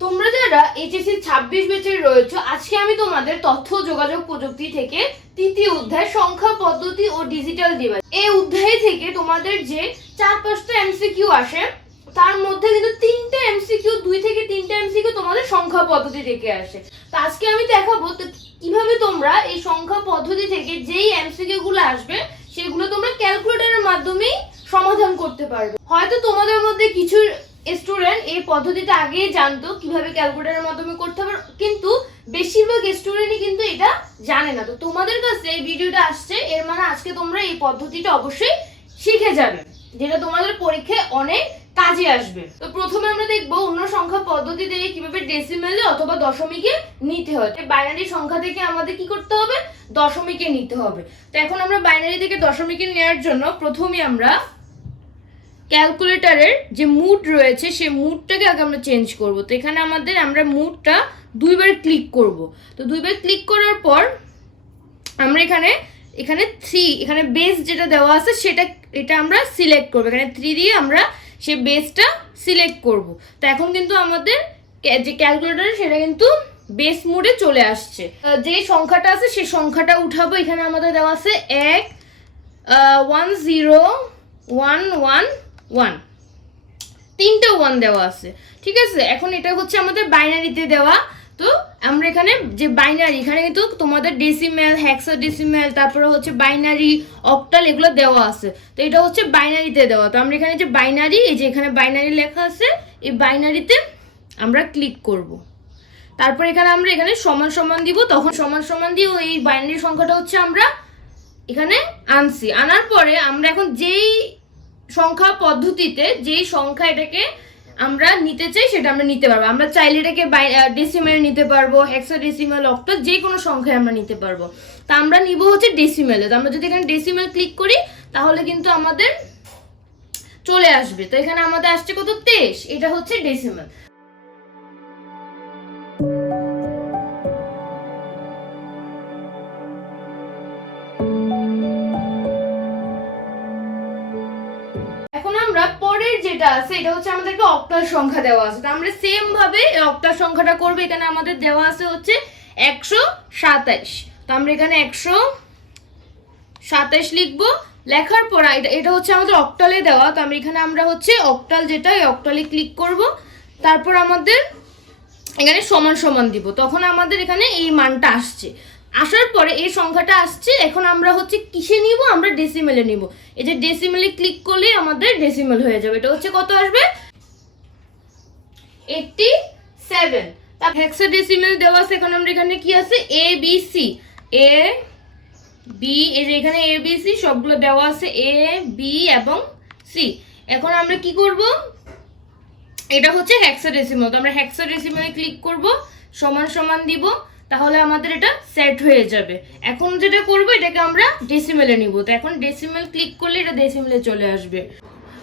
তোমরা যারা এইচএসসি 26 ব্যাচের রয়েছে, আজকে আমি তোমাদের তথ্য যোগাযোগ প্রযুক্তি থেকে তৃতীয় অধ্যায় সংখ্যা পদ্ধতি ও ডিজিটাল ডিভাইস এই অধ্যায় থেকে তোমাদের যে 4-5টা এমসিকিউ আসে, তার মধ্যে কিন্তু 3টে এমসিকিউ, 2 থেকে 3টে এমসিকিউ তোমাদের সংখ্যা পদ্ধতি থেকে আসে। তো আজকে আমি দেখাবো তো কিভাবে তোমরা এই সংখ্যা পদ্ধতি থেকে যেই এমসিকিউ গুলো আসবে সেগুলো তোমরা ক্যালকুলেটরের মাধ্যমেই সমাধান করতে পারবে। হয়তো তোমাদের মধ্যে কিছু স্টুডেন্ট এই পদ্ধতিটা আগেই জানতো কিভাবে ক্যালকুলেটরের মাধ্যমে করতে হবে, কিন্তু বেশিরভাগ স্টুডেন্টই কিন্তু এটা জানে না। তো তোমাদের কাছে এই ভিডিওটা আসছে, এর মানে আজকে তোমরা এই পদ্ধতিটা অবশ্যই শিখে যাবে, যেটা তোমাদের পরীক্ষায় অনেক কাজে আসবে। তো প্রথমে আমরা দেখবো অন্য সংখ্যা পদ্ধতি থেকে কিভাবে ডেসিমেলে অথবা দশমিকে নিতে হয়। বাইনারি সংখ্যা থেকে আমাদের কি করতে হবে? দশমিকে নিতে হবে। তো এখন আমরা বাইনারি থেকে দশমিকে নেওয়ার জন্য প্রথমে আমরা ক্যালকুলেটরের যে মুড রয়েছে সেই মুডটাকে আগে আমরা চেঞ্জ করব। তো এখানে আমরা মুডটা 2বার ক্লিক করব। তো 2বার ক্লিক করার পর আমরা এখানে 3, এখানে বেস যেটা দেওয়া আছে এটা আমরা সিলেক্ট করব। এখানে 3 দিয়ে আমরা সেই বেসটা সিলেক্ট করব। তো এখন কিন্তু আমাদের যে ক্যালকুলেটর সেটা কিন্তু বেস মোডে চলে আসছে। যে সংখ্যাটা আছে সেই সংখ্যাটা উঠাবো। এখানে আমাদের দেওয়া আছে 1 1 0 1 1 1, 3টে 1 দেওয়া আছে, ঠিক আছে। এখন এটা হচ্ছে আমাদের বাইনারিতে দেওয়া। তো আমরা এখানে যে বাইনারি, এখানে কিন্তু তোমাদের ডেসিমেল, হেক্সাডেসিমেল, তারপরে হচ্ছে বাইনারি, অক্টাল এগুলো দেওয়া আছে। তো এটা হচ্ছে বাইনারিতে দেওয়া। তো আমরা এখানে যে বাইনারি, এই যে এখানে বাইনারি লেখা আছে, এই বাইনারিতে আমরা ক্লিক করব। তারপর এখানে সমান সমান দিব। তখন সমান সমান দিয়ে এই বাইনারি সংখ্যাটা হচ্ছে আমরা এখানে আনছি। আনার পরে আমরা এখন যেই সংখ্যা পদ্ধতিতে যেই সংখ্যা এটাকে আমরা নিতে চাই সেটা আমরা নিতে পারবো। আমরা চাইলে এটাকে ডেসিমেল নিতে পারবো, হেক্সাডেসিমেল, অক্টাল, যে কোনো সংখ্যায় আমরা নিতে পারবো। তা আমরা নিব হচ্ছে ডেসিমেলে। তো আমরা যদি এখানে ডেসিমেল ক্লিক করি তাহলে কিন্তু আমাদের চলে আসবে। তো এখানে আমাদের আসছে কত? 23। এটা হচ্ছে ডেসিমেল। যেটা আছে এটা হচ্ছে আমাদেরকে অক্টাল সংখ্যা দেওয়া আছে। তো আমরা সেম ভাবে অক্টাল সংখ্যাটা করব। এখানে আমাদের দেওয়া আছে হচ্ছে 127। তো আমরা এখানে 127 লিখবো। লেখার পর এটা হচ্ছে আমাদের অক্টালে দেওয়া। তো আমরা হচ্ছে অক্টাল যেটা, এই অক্টালে ক্লিক করব। তারপর আমাদের এখানে সমান সমান দিব। তখন আমাদের এখানে এই মানটা আসছে। আসার পরে এই সংখ্যাটা আসছে। এখন আমরা হচ্ছে কিসে নিব? আমরা ডেসিমেলে নিব। এই যে ডেসিমেলে ক্লিক করলে আমাদের ডেসিমেল হয়ে যাবে। এটা হচ্ছে কত আসবে? 87। তারপর হেক্সাডেসিমেল দেওয়া আছে। এখন আমরা এখানে কি আছে? A B C, A B, এই যে এখানে এ বি সি সবগুলো দেওয়া আছে, এ বি এবং সি। এখন আমরা কি করব? এটা হচ্ছে হেক্সাডেসিমেল। তো আমরা হেক্সাডেসিমেলে ক্লিক করব, সমান সমান দিব, তাহলে আমাদের এটা সেট হয়ে যাবে। এখন যেটা করব এটাকে আমরা ডেসিমেলে নিব। তো এখন ডেসিমেল ক্লিক করলে এটা ডেসিমেলে চলে আসবে।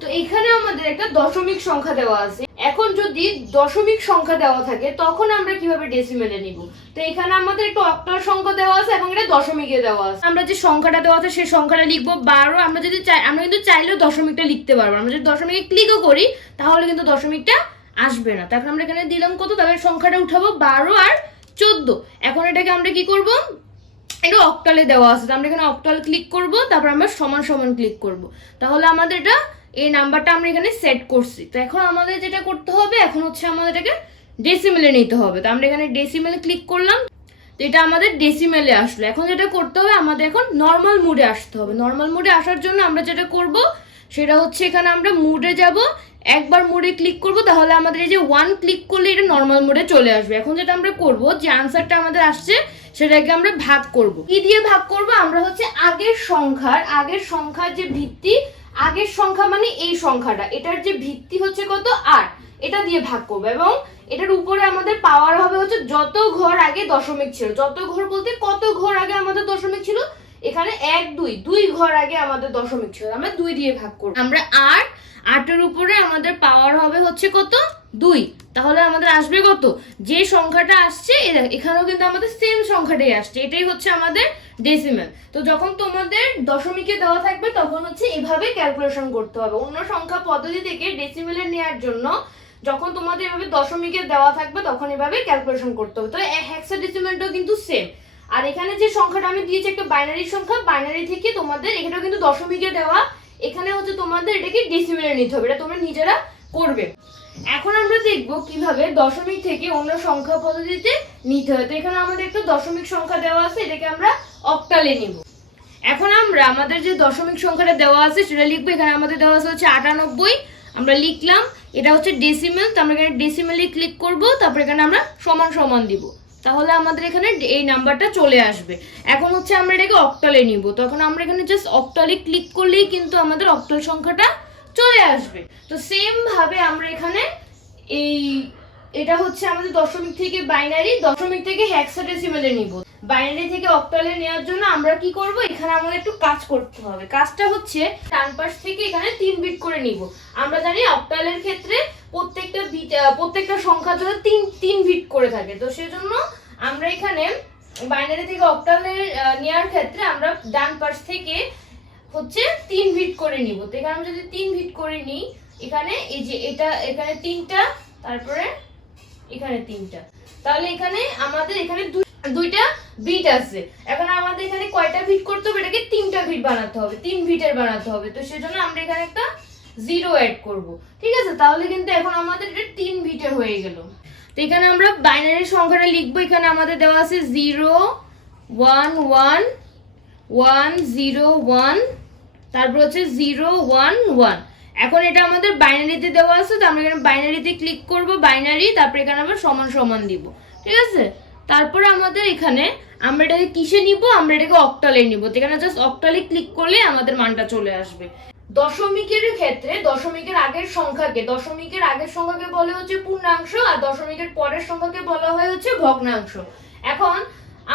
তো এখানে আমাদের একটা দশমিক সংখ্যা দেওয়া আছে। এখন যদি দশমিক সংখ্যা দেওয়া থাকে তখন আমরা কিভাবে ডেসিমেলে নিব? তো এখানে আমাদের একটা অক্টাল সংখ্যা দেওয়া আছে এবং এটা দশমিকে দেওয়া আছে। আমরা যে সংখ্যাটা দেওয়া আছে সেই সংখ্যাটা লিখবো 12। আমরা কিন্তু চাইলেও দশমিকটা লিখতে পারবো। আমরা যদি দশমিকে ক্লিকও করি তাহলে কিন্তু দশমিকটা আসবে না। তারপর আমরা এখানে দিলাম কত? তারপরে সংখ্যাটা উঠাবো 12 আর 14। এখন এটাকে আমরা কি করব? এটা অক্টালে দেওয়া আছে। আমরা এখানে অক্টাল ক্লিক করব, তারপর আমরা সমান সমান ক্লিক করব। তাহলে আমাদের এটা এই নাম্বারটা আমরা এখানে সেট করছি। তো এখন আমাদের যেটা করতে হবে, এখন হচ্ছে আমাদের এটাকে ডেসিমেলে নিতে হবে। তো আমরা এখানে ডেসিমেলে ক্লিক করলাম। তো এটা আমাদের ডেসিমেলে আসলো। এখন যেটা করতে হবে, আমাদের এখন নর্মাল মুডে আসতে হবে। নর্মাল মুডে আসার জন্য আমরা যেটা করব সেটা হচ্ছে এখানে আমরা মুডে যাব, একবার মোডে ক্লিক করব, তাহলে আমাদের এই যে 1 ক্লিক করলে এটা নর্মাল মোডে চলে আসবে। এখন যেটা আমরা করব, যে আনসারটা আমাদের আসছে সেটাকে আমরা ভাগ করব। কি দিয়ে ভাগ করব? আমরা হচ্ছে আগের সংখ্যার যে ভিত্তি, আগের সংখ্যা মানে এই সংখ্যাটা, এটার যে ভিত্তি হচ্ছে কত? 8, এটা দিয়ে ভাগ করব। এবং এটার উপরে আমাদের পাওয়ার হবে হচ্ছে যত ঘর আগে দশমিক ছিল। যত ঘর বলতে কত ঘর আগে আমাদের দশমিক ছিল? এখানে 1 2 ঘর আগে আমাদের দশমিক ছিল। আমরা 2 দিয়ে ভাগ করব। আমরা 8 এর উপরে আমাদের পাওয়ার হবে হচ্ছে কত? 2। তাহলে আমাদের আসবে কত? যে সংখ্যাটা আসছে এখানেও কিন্তু আমাদের সেম সংখ্যাটাই আসছে। এটাই হচ্ছে আমাদের ডেসিমেল। তো যখন তোমাদের দশমিকে দেওয়া থাকবে তখন হচ্ছে এভাবে ক্যালকুলেশন করতে হবে। অন্য সংখ্যা পদ্ধতি থেকে ডেসিমেলে নেওয়ার জন্য যখন তোমাদের এভাবে দশমিকে দেওয়া থাকবে তখন এভাবে ক্যালকুলেশন করতে হবে। তো হেক্সাডেসিমালটাও কিন্তু সেম। আর এখানে যে সংখ্যাটা আমি দিয়েছি একটা বাইনারি সংখ্যা, বাইনারি থেকে তোমাদের এখানেও কিন্তু দশমিকে দেওয়া, এখানে হচ্ছে তোমাদের এটাকে ডেসিমেলে নিতে হবে, এটা তোমরা নিজেরা করবে। এখন আমরা দেখব কিভাবে দশমিক থেকে অন্য সংখ্যা পদ্ধতিতে নিতে হয়। তো এখানে আমাদের একটা দশমিক সংখ্যা দেওয়া আছে, এটাকে আমরা অক্টালে নিব। এখন আমরা আমাদের যে দশমিক সংখ্যাটা দেওয়া আছে সেটা লিখবো। এখানে আমাদের দেওয়া আছে হচ্ছে 98, আমরা লিখলাম। এটা হচ্ছে ডেসিমেল, তো আমরা এখানে ডেসিমেলে ক্লিক করব, তারপর এখানে আমরা সমান সমান দিব, তাহলে আমাদের এখানে এই নাম্বারটা চলে আসবে। এখন হচ্ছে আমরা এটাকে অক্টালে নিব, তখন আমরা এখানে জাস্ট অক্টালে ক্লিক করলেই কিন্তু আমাদের অক্টাল সংখ্যাটা চলে আসবে। তো সেম ভাবে আমরা এখানে এটা হচ্ছে আমাদের দশমিক থেকে বাইনারি, দশমিক থেকে হেক্সাডেসিমেলে নিব। বাইনারি থেকে অক্টালে নেওয়ার জন্য আমরা কি করব, এখানে আমাদের একটু কাজ করতে হবে। কাজটা হচ্ছে ডান পাশ থেকে এখানে 3 বিট করে নিব। আমরা জানি অক্টালের ক্ষেত্রে প্রত্যেকটা সংখ্যার জন্য 3 বিট করে থাকে, তো সেজন্য আমরা এখানে বাইনারি থেকে অক্টালে নেওয়ার ক্ষেত্রে আমরা ডান পাশ থেকে হচ্ছে 3 বিট করে নিব। তো এখানে আমরা যদি 3 বিট করে নিই, এখানে এই যে এটা এখানে 3টা, তারপরে এখানে 3টা, তাহলে এখানে আমাদের এখানে দুইটা বিট আছে। এখন আমাদের এখানে কয়টা বিট করতে হবে, এটাকে 3টা বিট বানাতে হবে, 3 বিটের বানাতে হবে। তো সেজন্য আমরা এখানে একটা 0 অ্যাড করব, ঠিক আছে? তাহলে কিন্তু এখন আমাদের এটা 3 বিটের হয়ে গেল। তো এখানে আমরা বাইনারি সংখ্যাটা লিখবো। এখানে আমাদের দেওয়া আছে 0 1 1 1 0 1, তারপর হচ্ছে 0 1 1। এখন এটা আমাদের বাইনারিতে দেওয়া আছে, তো আমরা এখানে বাইনারিতে ক্লিক করব, বাইনারি, তারপর এখানে আমরা সমান সমান দিব, ঠিক আছে? তারপরে আমাদের এখানে আমরা এটাকে কিসে নিব, আমরা এটাকে অক্টালে নিব। তো এখানে জাস্ট অক্টালে ক্লিক করলে আমাদের মানটা চলে আসবে। দশমিকের ক্ষেত্রে দশমিকের আগের সংখ্যাকে বলে হচ্ছে পূর্ণাংশ, আর দশমিকের পরের সংখ্যাকে বলা হয় হচ্ছে ভগ্নাংশ। এখন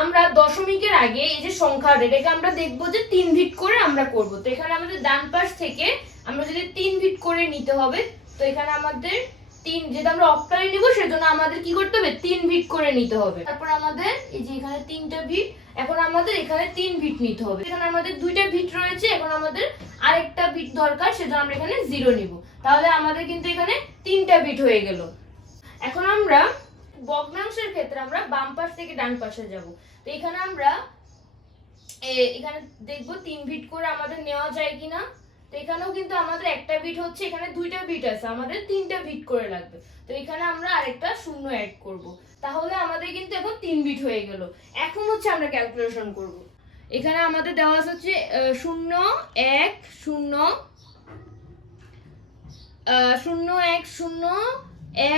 আমরা দশমিকের আগে এই যে সংখ্যাটা, এটাকে আমরা দেখবো যে 3 বিট করে আমরা করব। তো এখানে আমাদের ডান পাশ থেকে আমরা যদি 3 বিট করে নিতে হবে, তো এখানে আমাদের 3, যেটা আমরা অক্টালে নিব সেজন্য আমাদের কি করতে হবে, 3 বিট করে নিতে হবে। তারপর আমাদের এই যে এখানে 3টা বিট, এখন আমাদের এখানে 3 বিট নিতে হবে। এখানে আমাদের 2টা বিট রয়েছে, এখন আমাদের আরেকটা বিট দরকার, সেজন্য আমরা এখানে 0 নিব। তাহলে আমাদের কিন্তু এখানে 3টা বিট হয়ে গেল। এখন আমরা ভগ্নাংশের ক্ষেত্রে আমরা বাম পাশ থেকে ডান পাশে যাব। তো এখানে আমরা এখানে দেখব 3 বিট করে আমাদের নেওয়া যায় কিনা। তো এখানেও কিন্তু আমাদের একটা বিট হচ্ছে, এখানে 2টা বিট আছে, আমাদের 3টা বিট করে লাগবে। তো এখানে আমরা আরেকটা 0 অ্যাড করব, তাহলে আমাদের কিন্তু এখন 3 বিট হয়ে গেল। এখন হচ্ছে আমরা ক্যালকুলেশন করব। এখানে আমাদের দেওয়া আছে হচ্ছে 0 1 0 0 1 0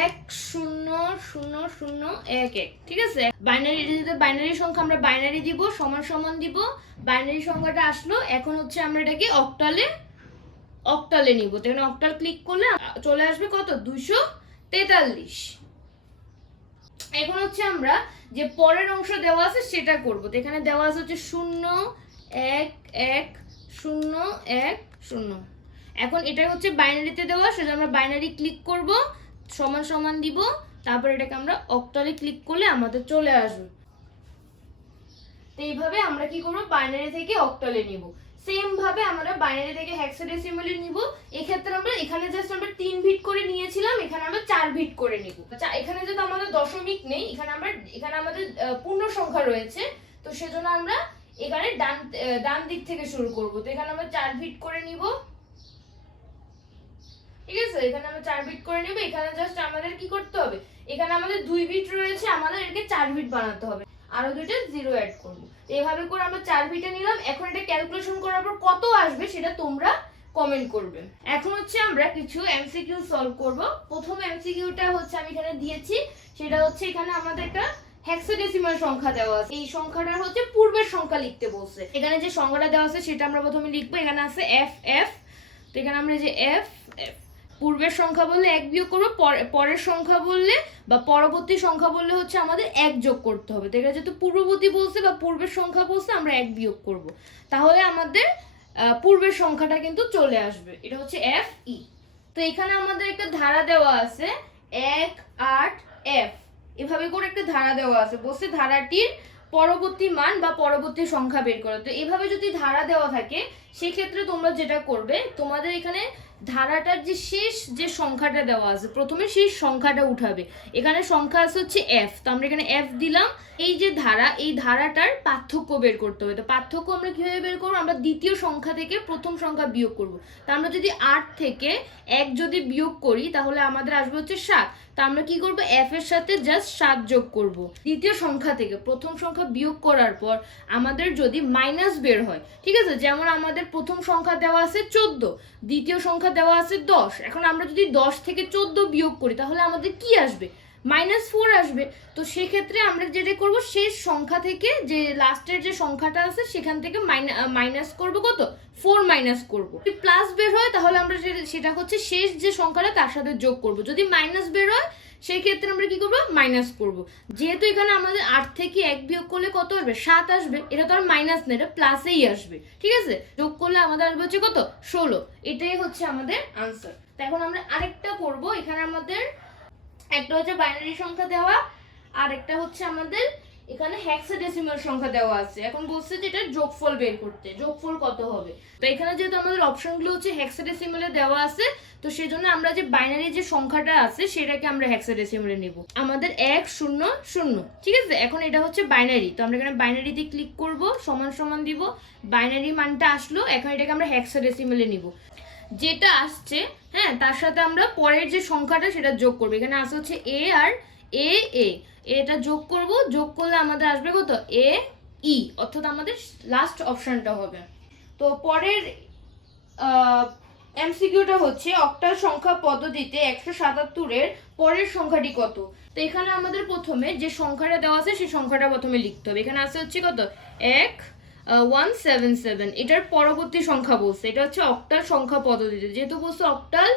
1 0 0 0 1 1, ঠিক আছে? বাইনারি সংখ্যা আমরা বাইনারি দিব, সমান সমান দিব, বাইনারি সংখ্যাটা আসলো। এখন হচ্ছে আমরা এটাকে অক্টালে নিব। তো এখানে অক্টাল ক্লিক করলে চলে আসবে কত, 243। এখন হচ্ছে আমরা যে পরের অংশ দেওয়া আছে সেটা করব। তো এখানে দেওয়া আছে হচ্ছে 0 1 1 0 1 0। এখন এটা হচ্ছে বাইনারিতে দেওয়া, সেজন্য আমরা বাইনারি ক্লিক করব, সমান সমান দিব, তারপর এটাকে আমরা অক্টালে ক্লিক করলে আমাদের চলে আসবে। তো এইভাবে আমরা কি করব, বাইনারি থেকে অক্টালে নিব। সেম ভাবে আমরা বাইনারি থেকে হেক্সাডেসিমালে নিব। এই ক্ষেত্রে আমরা এখানে জাস্ট আমরা 3 বিট করে নিয়েছিলাম, এখানে আমরা 4 বিট করে নিব। এখানে যেহেতু আমাদের দশমিক নেই, এখানে আমাদের পূর্ণ সংখ্যা রয়েছে, তো সেজন্য আমরা এখানে ডান দিক থেকে শুরু করব। তো এখানে আমরা 4 বিট করে নিব, ঠিক আছে? এখানে আমরা 4 বিট করে নেব। এখানে জাস্ট আমাদের কি করতে হবে, এখানে আমাদের 2 বিট রয়েছে, আমাদের এটাকে 4 বিট বানাতে হবে, আরো 2টা 0 অ্যাড করব। তো এইভাবে করে আমরা 4 বিটে নিলাম। এখন এটা ক্যালকুলেশন করার পর কত আসবে সেটা তোমরা কমেন্ট করবে। এখন হচ্ছে আমরা কিছু এমসিকিউ সলভ করব। প্রথম এমসিকিউটা হচ্ছে আমি এখানে দিয়েছি, সেটা হচ্ছে এখানে আমাদের একটা হেক্সাডেসিমাল সংখ্যা দেওয়া আছে, এই সংখ্যাটার হচ্ছে পূর্বের সংখ্যা লিখতে বলছে। এখানে যে সংখ্যাটা দেওয়া আছে সেটা আমরা প্রথমে লিখবো। এখানে আছে FF, তো এখানে আমরা যে FF পূর্বের সংখ্যা বললে 1 বিয়োগ করবো, পরের সংখ্যা বললে বা পরবর্তী সংখ্যা বললে হচ্ছে আমাদের 1 যোগ করতে হবে। তো এটা যেহেতু পূর্ববর্তী বলছে বা পূর্বের সংখ্যা বলছে, আমরা 1 বিয়োগ করব, তাহলে আমাদের পূর্বের সংখ্যাটা কিন্তু চলে আসবে। এটা হচ্ছে FE। তো এখানে আমাদের একটা ধারা দেওয়া আছে 1 8 F, এভাবে করে একটা ধারা দেওয়া আছে, বলছে ধারাটির পরবর্তী মান বা পরবর্তী সংখ্যা বের করো। তো এভাবে যদি ধারা দেওয়া থাকে সেক্ষেত্রে তোমরা যেটা করবে, তোমাদের এখানে ধারাটার যে শেষ যে সংখ্যাটা দেওয়া আছে প্রথমে সেই সংখ্যাটা উঠাবে। এখানে সংখ্যা আছে হচ্ছে f, তো আমরা এখানে f দিলাম। এই যে ধারা, এই ধারাটার পার্থক্য বের করতে হবে। তো পার্থক্য আমরা কিভাবে বের করবো? আমরা দ্বিতীয় সংখ্যা থেকে প্রথম সংখ্যা বিয়োগ করব। তো আমরা যদি 8 থেকে 1 যদি বিয়োগ করি তাহলে আমাদের আসবে হচ্ছে 7। তো আমরা কি করব? f এর সাথে জাস্ট 7 যোগ করব। দ্বিতীয় সংখ্যা থেকে প্রথম সংখ্যা বিয়োগ করার পর আমাদের যদি মাইনাস বের হয়, ঠিক আছে, যেমন আমাদের প্রথম সংখ্যা দেওয়া আছে 14, দ্বিতীয় সংখ্যা দেওয়া আছে 10, এখন আমরা যদি 10 থেকে 14 বিয়োগ করি তাহলে আমাদের কি আসবে? -4 আসবে। তো সেক্ষেত্রে আমরা যেটা করব, শেষ সংখ্যা থেকে যে লাস্টের যে সংখ্যাটা আছে সেখান থেকে মাইনাস করব কত? 4 মাইনাস করব। যদি প্লাস বের হয় তাহলে আমরা সেটা হচ্ছে শেষ যে সংখ্যাটা তার সাথে যোগ করব। যদি মাইনাস বের হয় সেই ক্ষেত্রে আমরা কি করব? মাইনাস করব। যেহেতু এখানে আমাদের 8 থেকে 1 বিয়োগ করলে কত আসবে? 7 আসবে। এটা তো আর মাইনাস না, এটা প্লাসেই আসবে, ঠিক আছে। যোগ করলে আমাদের আসবে হচ্ছে কত? 16। এটাই হচ্ছে আমাদের আনসার। তো এখন আমরা আরেকটা করব। এখানে আমাদের একটা হচ্ছে বাইনারি সংখ্যা দেওয়া, আর একটা হচ্ছে আমাদের এখানে হেক্সাডেসিমাল সংখ্যা দেওয়া আছে। এখন বলছে যে এটা যোগফল বের করতে, যোগফল কত হবে। তো এখানে যেহেতু আমাদের অপশনগুলো হচ্ছে হেক্সাডেসিমালে দেওয়া আছে, তো সেজন্য আমরা যে বাইনারি যে সংখ্যাটা আছে সেটাকে আমরা হেক্সাডেসিমালে নেব। আমাদের 1 0 0, ঠিক আছে। এখন এটা হচ্ছে বাইনারি, তো আমরা এখানে বাইনারিতে ক্লিক করব, সমান সমান দিব, বাইনারি মানটা আসলো। এখন এটাকে আমরা হেক্সাডেসিমালে নিব। যেটা আসছে, হ্যাঁ, তার সাথে আমরা পরের যে সংখ্যাটা সেটা যোগ করবো। এখানে আসছে হচ্ছে এ আর এ এ, এটা যোগ করব। যোগ করলে আমাদের আসবে কত? এ ই, অর্থাৎ আমাদের লাস্ট অপশনটা হবে। তো পরের এমসিকিউটা হচ্ছে অক্টাল সংখ্যা পদ্ধতিতে 177 এর পরের সংখ্যাটি কত। তো এখানে আমাদের প্রথমে যে সংখ্যাটা দেওয়া আছে সেই সংখ্যাটা প্রথমে লিখতে হবে। এখানে আছে হচ্ছে কত? 177। এটার পরবর্তী সংখ্যা বলছে, এটা হচ্ছে অক্টাল সংখ্যা পদ্ধতিতে। যেহেতু বলছে অক্টাল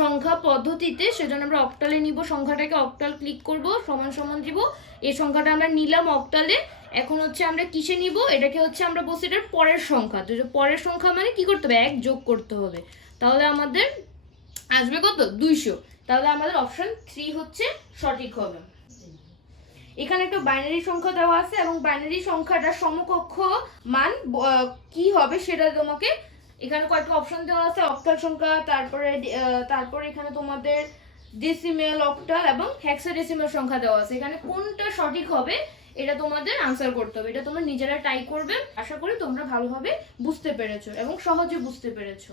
সংখ্যা পদ্ধতিতে, সেজন্য আমরা অক্টালে নিব সংখ্যাটাকে। অক্টাল ক্লিক করব, সমান সমান দিব। এই সংখ্যাটা আমরা নিলাম অক্টালে। এখন হচ্ছে আমরা কিসে নিব? এটাকে হচ্ছে আমরা বলছি এটার পরের সংখ্যা। তো পরের সংখ্যা মানে কি করতে হবে? 1 যোগ করতে হবে। তাহলে আমাদের আসবে কত? 200। তাহলে আমাদের অপশন 3 হচ্ছে সঠিক হবে। এখানে একটা বাইনারি সংখ্যা দেওয়া আছে এবং বাইনারি সংখ্যাটার সমকক্ষ মান কি হবে সেটা তোমাকে এখানে কয়েকটা অপশন দেওয়া আছে। অক্টাল সংখ্যা, তারপরে এখানে তোমাদের ডেসিমেল, অক্টাল এবং হেক্সাডেসিমাল সংখ্যা দেওয়া আছে। এখানে কোনটা সঠিক হবে এটা তোমাদের আনসার করতে হবে। এটা তোমরা নিজেরা ট্রাই করবে। আশা করি তোমরা ভালোভাবে বুঝতে পেরেছো এবং সহজে বুঝতে পেরেছো।